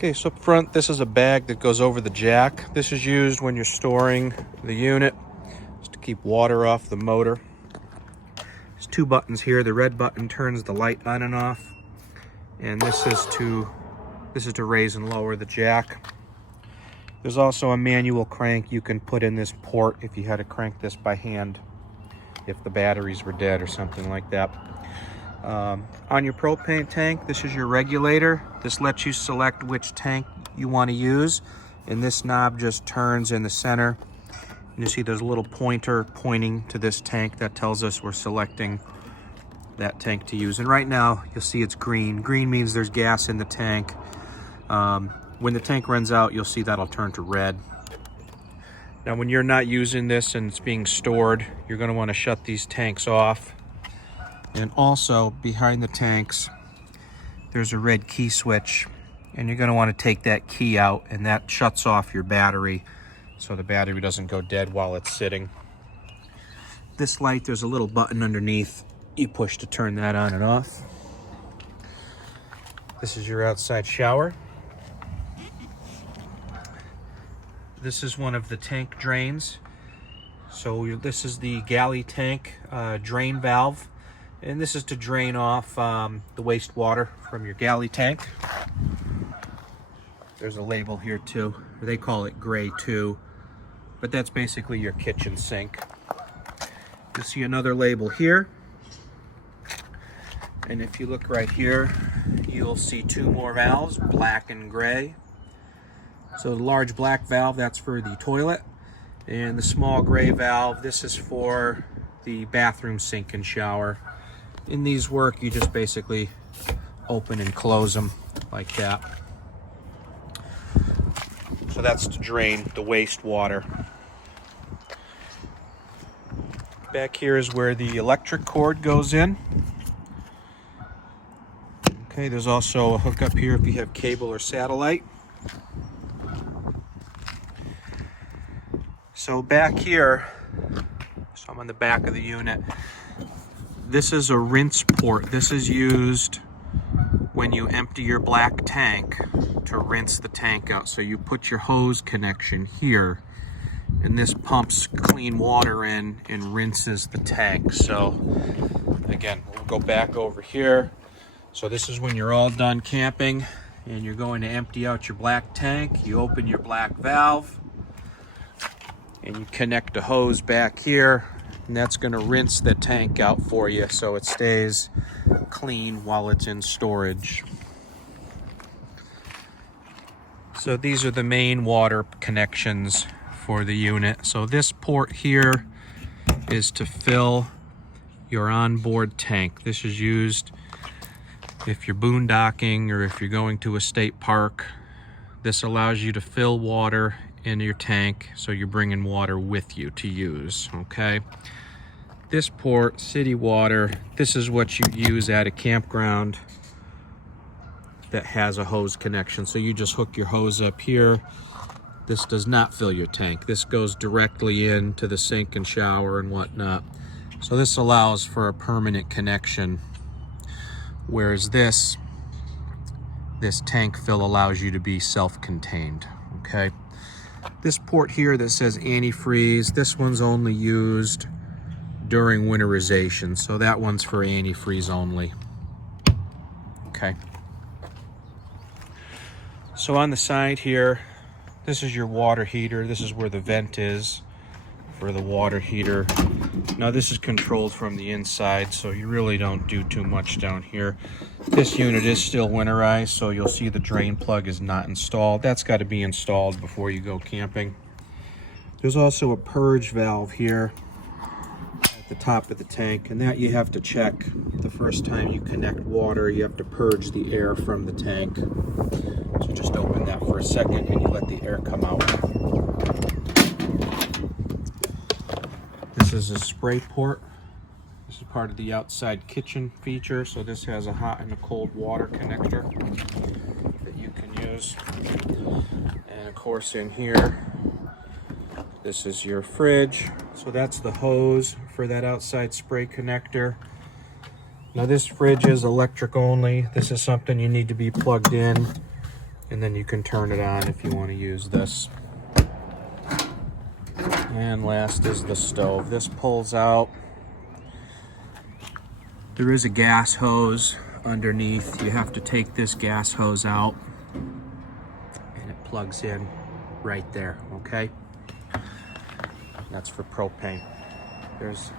Okay, so up front, this is a bag that goes over the jack. This is used when you're storing the unit, just to keep water off the motor. There's two buttons here. The red button turns the light on and off, and this is to raise and lower the jack. There's also a manual crank you can put in this port if you had to crank this by hand, if the batteries were dead or something like that. On your propane tank, this is your regulator. This lets you select which tank you want to use, and this knob just turns in the center. And you see there's a little pointer pointing to this tank that tells us we're selecting that tank to use. And right now you'll see it's green. Green means there's gas in the tank. When the tank runs out, you'll see that'll turn to red. Now when you're not using this and it's being stored, you're going to want to shut these tanks off. And also behind the tanks, there's a red key switch, and you're going to want to take that key out, and that shuts off your battery so the battery doesn't go dead while it's sitting. This light, there's a little button underneath. You push to turn that on and off. This is your outside shower. This is one of the tank drains. So this is the galley tank drain valve. And this is to drain off the wastewater from your galley tank. There's a label here too. They call it gray 2, but that's basically your kitchen sink. You'll see another label here. And if you look right here, you'll see 2 more valves, black and gray. So the large black valve, that's for the toilet. And the small gray valve, this is for the bathroom sink and shower. In these work, you just basically open and close them like that. So that's to drain the wastewater. Back here is where the electric cord goes in. Okay, there's also a hookup here if you have cable or satellite. So back here, so I'm on the back of the unit. This is a rinse port. This is used when you empty your black tank to rinse the tank out. So you put your hose connection here, and this pumps clean water in and rinses the tank. So again, we'll go back over here. So this is when you're all done camping and you're going to empty out your black tank. You open your black valve and you connect a hose back here. And that's going to rinse the tank out for you so it stays clean while it's in storage. So these are the main water connections for the unit. So this port here is to fill your onboard tank. This is used if you're boondocking or if you're going to a state park. This allows you to fill water in your tank, so you're bringing water with you to use, okay? This port, city water, this is what you use at a campground that has a hose connection. So you just hook your hose up here. This does not fill your tank. This goes directly into the sink and shower and whatnot. So this allows for a permanent connection, whereas this tank fill allows you to be self-contained, okay? This port here that says antifreeze, this one's only used during winterization, so that one's for antifreeze only. Okay. So on the side here, this is your water heater. This is where the vent is for the water heater. Now this is controlled from the inside, so you really don't do too much down here. This unit is still winterized, so you'll see the drain plug is not installed. That's got to be installed before you go camping. There's also a purge valve here at the top of the tank, and that you have to check the first time you connect water. You have to purge the air from the tank. So just open that for a second and you let the air come out. This is a spray port. This is part of the outside kitchen feature. So this has a hot and a cold water connector that you can use. And of course in here, this is your fridge. So that's the hose for that outside spray connector. Now this fridge is electric only. This is something you need to be plugged in And then you can turn it on if you want to use this. And last is the stove. This pulls out. There is a gas hose underneath. You have to take this gas hose out and it plugs in right there, okay? That's for propane. There's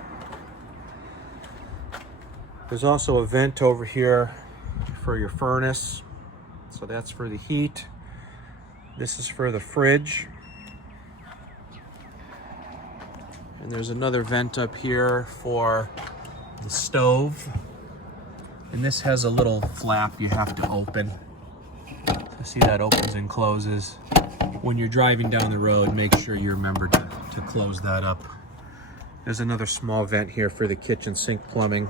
also a vent over here for your furnace. So that's for the heat. This is for the fridge. And there's another vent up here for the stove. And this has a little flap you have to open. So see, that opens and closes. When you're driving down the road, make sure you remember to close that up. There's another small vent here for the kitchen sink plumbing.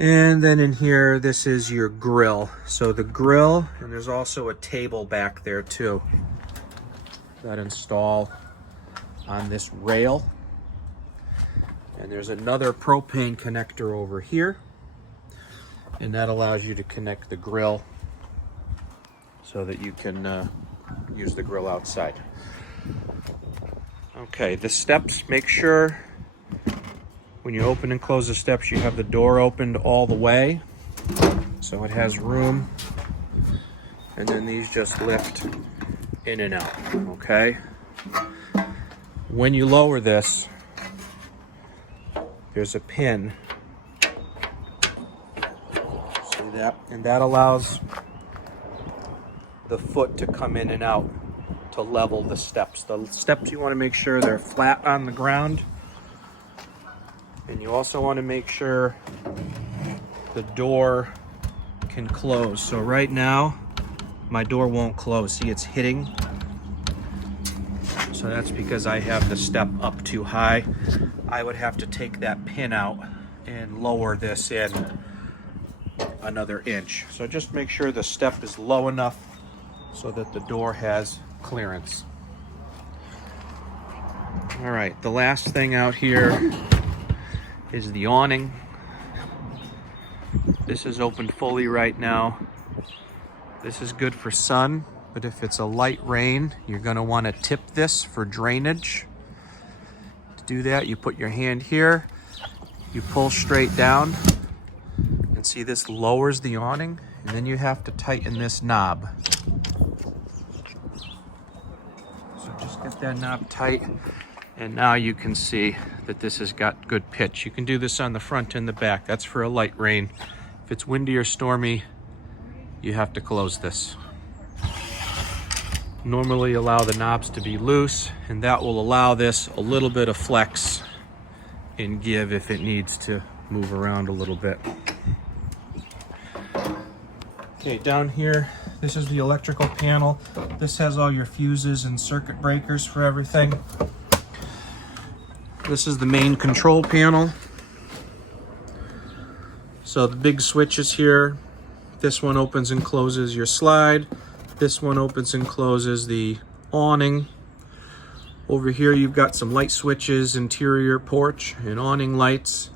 And then in here, this is your grill. So the grill, and there's also a table back there too that install on this rail. And there's another propane connector over here, and that allows you to connect the grill so that you can use the grill outside. Okay, the steps, make sure when you open and close the steps, you have the door opened all the way, so it has room. And then these just lift in and out, okay? When you lower this, there's a pin. See that? And that allows the foot to come in and out to level the steps. The steps, you want to make sure they're flat on the ground. And you also want to make sure the door can close. So right now, my door won't close. See, it's hitting. So that's because I have the step up too high. I would have to take that pin out and lower this in another inch. So just make sure the step is low enough so that the door has clearance. All right, the last thing out here is the awning. This is open fully right now. This is good for sun, but if it's a light rain, you're gonna wanna tip this for drainage. To do that, you put your hand here, you pull straight down, and see this lowers the awning, and then you have to tighten this knob. So just get that knob tight, and now you can see that this has got good pitch. You can do this on the front and the back. That's for a light rain. If it's windy or stormy, you have to close this. Normally allow the knobs to be loose, and that will allow this a little bit of flex and give if it needs to move around a little bit. Okay, down here, this is the electrical panel. This has all your fuses and circuit breakers for everything. This is the main control panel. So the big switch is here. This one opens and closes your slide. This one opens and closes the awning. Over here you've got some light switches, interior porch and awning lights.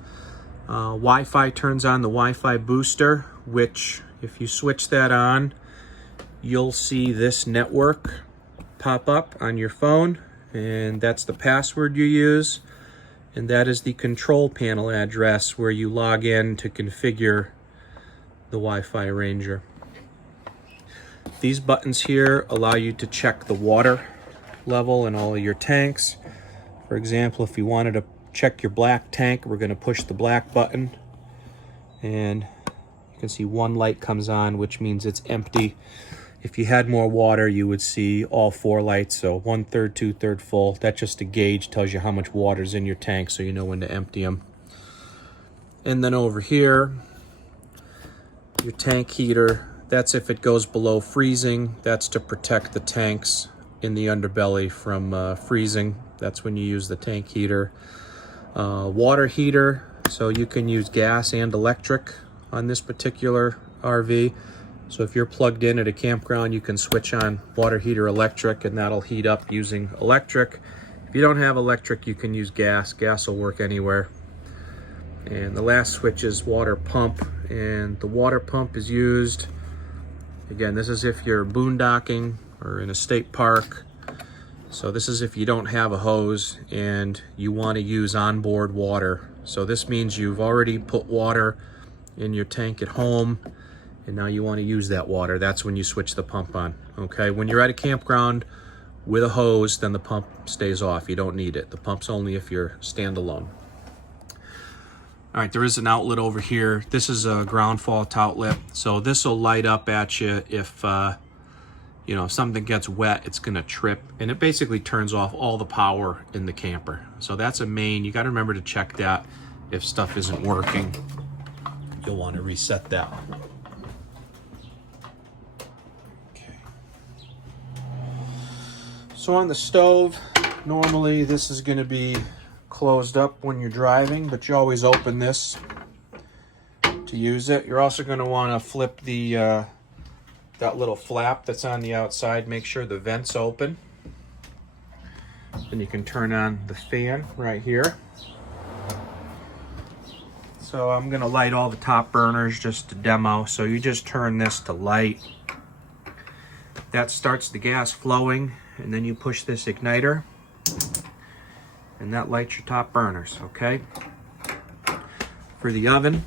Wi-Fi turns on the Wi-Fi booster, which if you switch that on, you'll see this network pop up on your phone, and that's the password you use. And that is the control panel address where you log in to configure the Wi-Fi Ranger. These buttons here allow you to check the water level in all of your tanks. For example, if you wanted to check your black tank, we're going to push the black button, and you can see one light comes on, which means it's empty. If you had more water, you would see all four lights, so 1/3, 2/3 full. That's just a gauge, tells you how much water's in your tank, so you know when to empty them. And then over here, your tank heater, that's if it goes below freezing. That's to protect the tanks in the underbelly from freezing. That's when you use the tank heater. Water heater, so you can use gas and electric on this particular RV. So if you're plugged in at a campground, you can switch on water heater electric, and that'll heat up using electric. If you don't have electric, you can use gas. Gas will work anywhere. And the last switch is water pump, and the water pump is used Again, this is if you're boondocking or in a state park. So this is if you don't have a hose and you want to use onboard water. So this means you've already put water in your tank at home and now you want to use that water. That's when you switch the pump on. Okay, when you're at a campground with a hose, then the pump stays off. You don't need it. The pump's only if you're standalone. All right, there is an outlet over here. This is a ground fault outlet. So this will light up at you if you know, if something gets wet, it's gonna trip, and it basically turns off all the power in the camper. So that's a main. You gotta remember to check that. If stuff isn't working, you'll wanna reset that. Okay. So on the stove, normally this is gonna be closed up when you're driving, but you always open this to use it. You're also gonna wanna flip the that little flap that's on the outside, make sure the vent's open. Then you can turn on the fan right here. So I'm gonna light all the top burners just to demo. So you just turn this to light. That starts the gas flowing, and then you push this igniter, and that lights your top burners, okay? For the oven,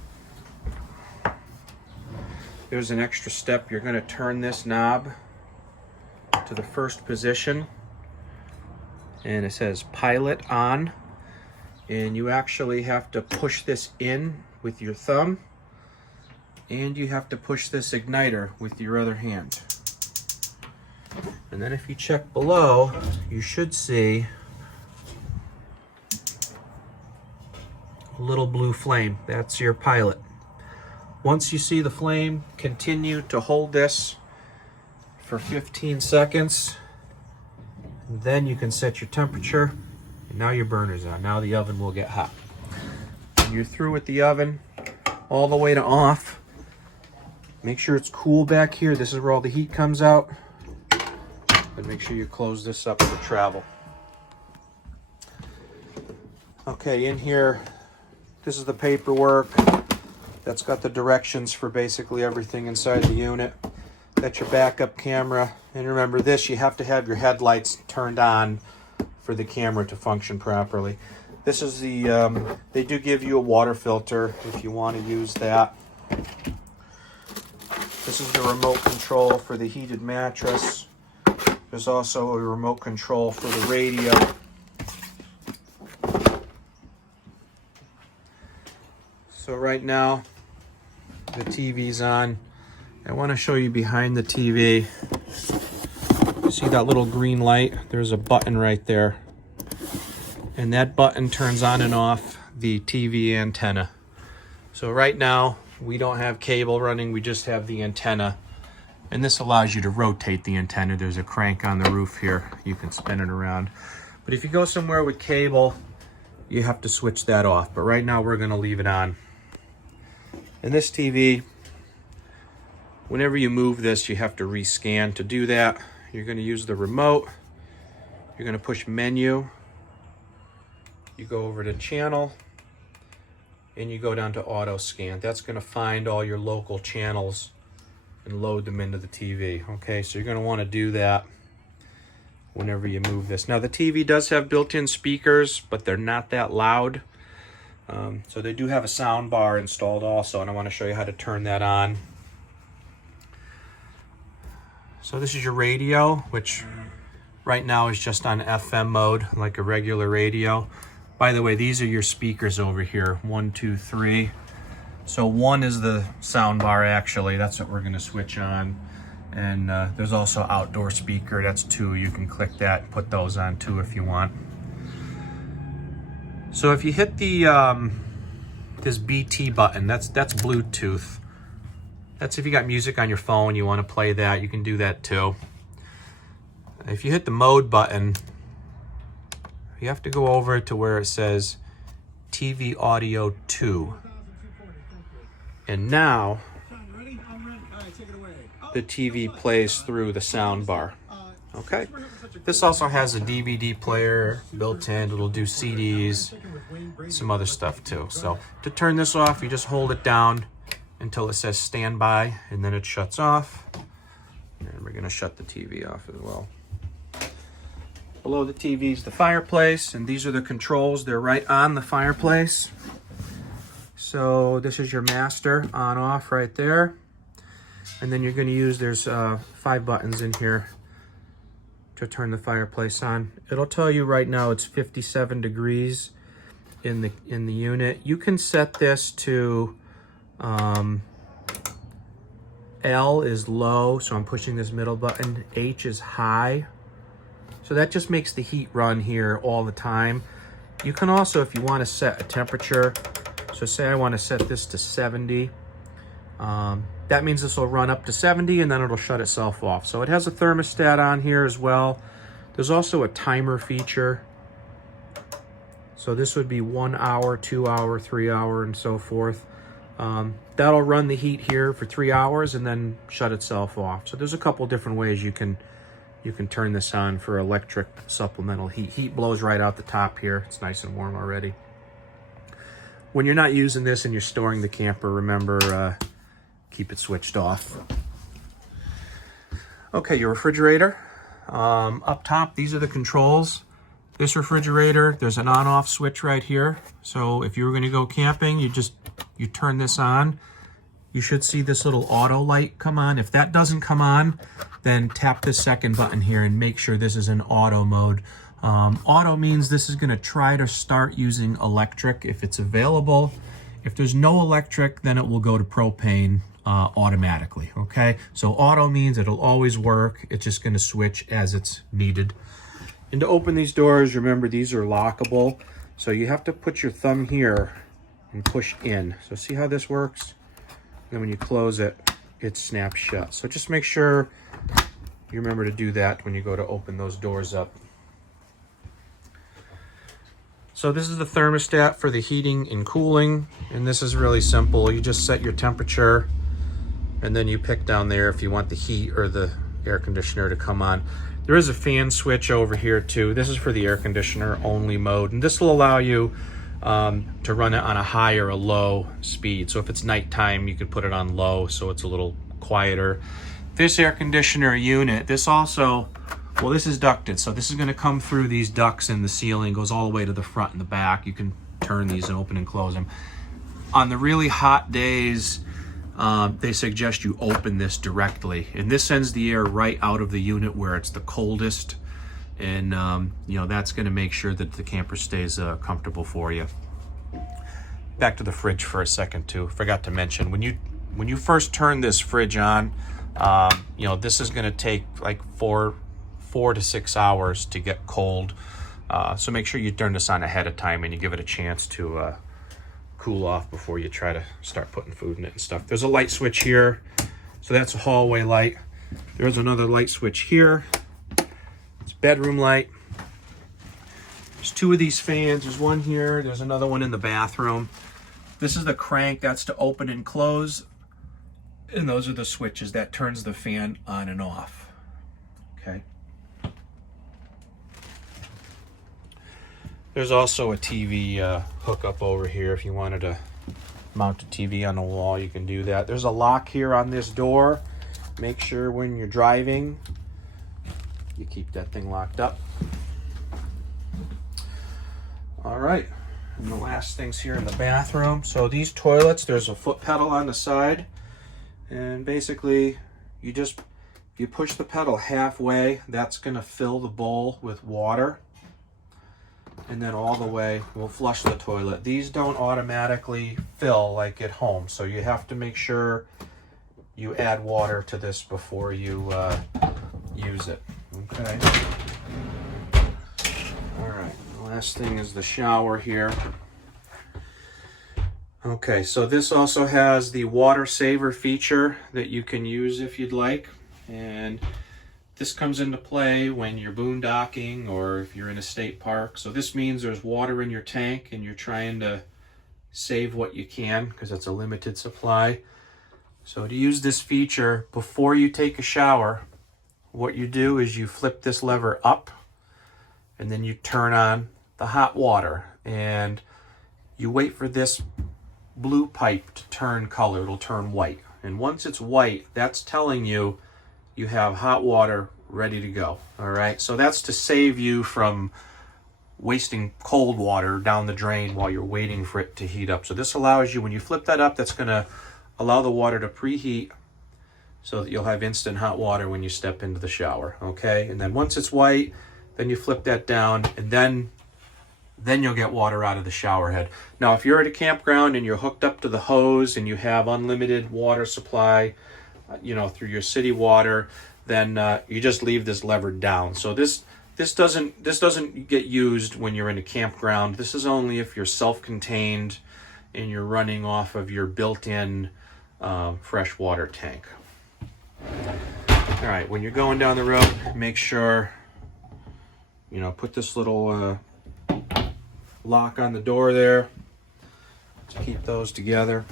there's an extra step. You're gonna turn this knob to the first position, and it says pilot on, and you actually have to push this in with your thumb, and you have to push this igniter with your other hand. And then if you check below, you should see a little blue flame. That's your pilot. Once you see the flame, continue to hold this for 15 seconds. Then you can set your temperature. And now your burner's on. Now the oven will get hot. When you're through with the oven, all the way to off. Make sure it's cool back here. This is where all the heat comes out. And make sure you close this up for travel. Okay, in here, this is the paperwork. That's got the directions for basically everything inside the unit. That's your backup camera. And remember this, you have to have your headlights turned on for the camera to function properly. This is the, they do give you a water filter if you want to use that. This is the remote control for the heated mattress. There's also a remote control for the radio. So right now, the TV's on. I want to show you behind the TV. You see that little green light? There's a button right there. And that button turns on and off the TV antenna. So right now, we don't have cable running, we just have the antenna. And this allows you to rotate the antenna. There's a crank on the roof here. You can spin it around. But if you go somewhere with cable, you have to switch that off. But right now, we're gonna leave it on. And this TV, whenever you move this, you have to rescan. To do that, you're going to use the remote. You're going to push menu. You go over to channel, and you go down to auto scan. That's going to find all your local channels and load them into the TV. Okay, so you're going to want to do that whenever you move this. Now, the TV does have built-in speakers, but they're not that loud. So they do have a sound bar installed also, and I want to show you how to turn that on. So this is your radio, which right now is just on FM mode, like a regular radio. By the way, these are your speakers over here, 1, 2, 3. So 1 is the sound bar actually, that's what we're gonna switch on. And there's also outdoor speaker, that's 2. You can click that and put those on too if you want. So if you hit the this BT button, that's Bluetooth. That's if you got music on your phone, you want to play that, you can do that too. If you hit the mode button, you have to go over to where it says TV Audio 2. And now the TV plays through the sound bar. Okay. This also has a DVD player built in. It'll do CDs, some other stuff too. So to turn this off, you just hold it down until it says standby, and then it shuts off. we're going to shut the TV off as well. Below the TV is the fireplace, and these are the controls. They're right on the fireplace. So this is your master on off right there. And then you're going to use, there's 5 buttons in here to turn the fireplace on. It'll tell you right now it's 57 degrees in the unit. You can set this to L is low, so I'm pushing this middle button. H is high. So that just makes the heat run here all the time. You can also, if you want to set a temperature, so say I want to set this to 70, that means this will run up to 70 and then it'll shut itself off. So it has a thermostat on here as well. There's also a timer feature. So this would be 1 hour, 2 hour, 3 hour, and so forth. That'll run the heat here for 3 hours and then shut itself off. So there's a couple different ways you can turn this on for electric supplemental heat. Heat blows right out the top here. It's nice and warm already. When you're not using this and you're storing the camper, remember, keep it switched off. Okay, your refrigerator. Up top, these are the controls. This refrigerator, there's an on-off switch right here. So if you were gonna go camping, you turn this on. You should see this little auto light come on. If that doesn't come on, then tap this second button here and make sure this is in auto mode. Auto means this is gonna try to start using electric if it's available. If there's no electric, then it will go to propane automatically, okay? So auto means it'll always work. It's just gonna switch as it's needed. And to open these doors, remember these are lockable. So you have to put your thumb here and push in. So see how this works? And when you close it, it snaps shut. So just make sure you remember to do that when you go to open those doors up. So this is the thermostat for the heating and cooling. And this is really simple. You just set your temperature and then you pick down there if you want the heat or the air conditioner to come on. There is a fan switch over here too. This is for the air conditioner only mode. And this will allow you to run it on a high or a low speed. So if it's nighttime, you could put it on low so it's a little quieter. This air conditioner unit, this also, well, this is ducted. So this is gonna come through these ducts in the ceiling, goes all the way to the front and the back. You can turn these and open and close them. On the really hot days, they suggest you open this directly. And this sends the air right out of the unit where it's the coldest. And you know, that's going to make sure that the camper stays comfortable for you. Back to the fridge for a second too. Forgot to mention, when you first turn this fridge on, you know, this is going to take like 4 to 6 hours to get cold. So make sure you turn this on ahead of time and you give it a chance to cool off before you try to start putting food in it and stuff. There's a light switch here, so that's a hallway light. There's another light switch here. It's bedroom light. There's 2 of these fans. There's one here. There's another one in the bathroom. This is the crank. That's to open and close. And those are the switches that turns the fan on and off. Okay. There's also a TV hookup over here. If you wanted to mount a TV on the wall, you can do that. There's a lock here on this door. Make sure when you're driving, you keep that thing locked up. All right, and the last thing's here in the bathroom. So these toilets, there's a foot pedal on the side. And basically, you push the pedal halfway, that's gonna fill the bowl with water. And then all the way we'll flush the toilet. These don't automatically fill like at home, so you have to make sure you add water to this before you use it. Okay. All right. The last thing is the shower here. Okay, so this also has the water saver feature that you can use if you'd like, and this comes into play when you're boondocking or if you're in a state park. So this means there's water in your tank and you're trying to save what you can because it's a limited supply. So to use this feature, before you take a shower, what you do is you flip this lever up and then you turn on the hot water and you wait for this blue pipe to turn color. It'll turn white. And once it's white, that's telling you you have hot water ready to go. All right, so that's to save you from wasting cold water down the drain while you're waiting for it to heat up. So this allows you, when you flip that up, that's going to allow the water to preheat so that you'll have instant hot water when you step into the shower. Okay, and then once it's white, then you flip that down, and then you'll get water out of the shower head. Now, if you're at a campground and you're hooked up to the hose and you have unlimited water supply, through your city water, then you just leave this levered down. So this doesn't get used when you're in a campground. This is only if you're self-contained and you're running off of your built-in freshwater tank. All right, when you're going down the road, make sure, put this little lock on the door there to keep those together.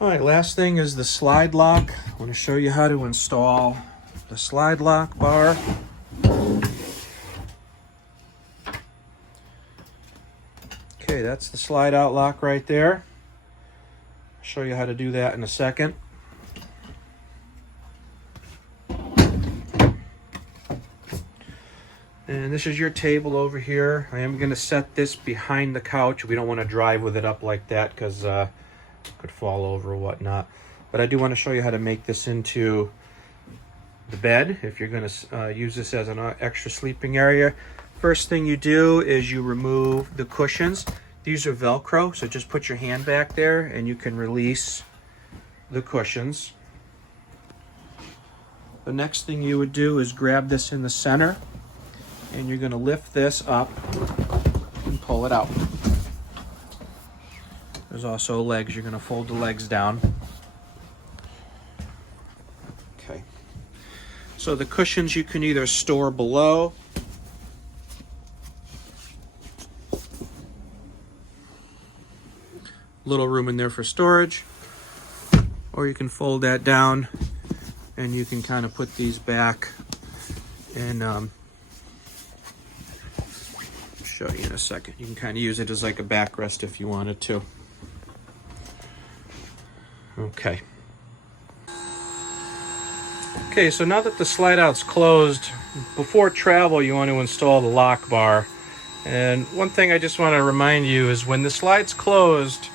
All right, last thing is the slide lock. I want to show you how to install the slide lock bar. Okay, that's the slide out lock right there. I'll show you how to do that in a second. And this is your table over here. I am going to set this behind the couch. We don't want to drive with it up like that because it could fall over or whatnot. But I do want to show you how to make this into the bed if you're going to use this as an extra sleeping area. First thing you do is you remove the cushions. These are Velcro, so just put your hand back there and you can release the cushions. The next thing you would do is grab this in the center, and you're going to lift this up and pull it out. There's also legs. You're going to fold the legs down. Okay. So the cushions you can either store below, little room in there for storage, or you can fold that down and you can kind of put these back and show you in a second. You can kind of use it as like a backrest if you wanted to. Okay. Okay, so now that the slide out's closed, before travel you want to install the lock bar. And one thing I just want to remind you is when the slide's closed,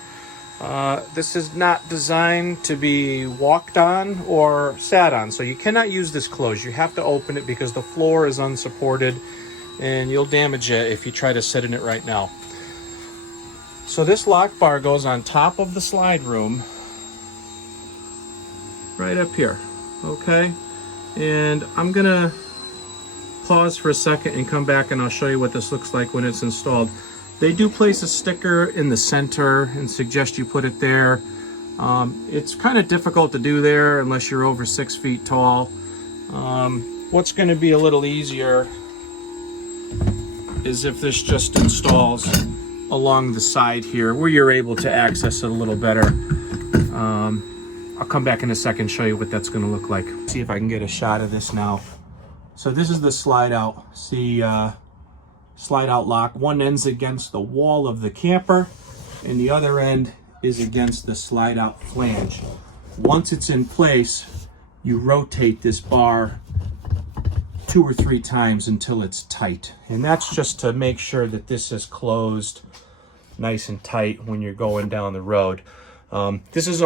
this is not designed to be walked on or sat on. So you cannot use this closed. You have to open it because the floor is unsupported and you'll damage it if you try to sit in it right now. So this lock bar goes on top of the slide room, right up here, okay? And I'm gonna pause for a second and come back and I'll show you what this looks like when it's installed. They do place a sticker in the center and suggest you put it there. It's kind of difficult to do there unless you're over 6 feet tall. What's gonna be a little easier is if this just installs along the side here where you're able to access it a little better. I'll come back in a second and show you what that's going to look like. See if I can get a shot of this now. So this is the slide out. See, slide out lock. One end's against the wall of the camper and the other end is against the slide out flange. Once it's in place, you rotate this bar 2 or 3 times until it's tight. And that's just to make sure that this is closed nice and tight when you're going down the road. This is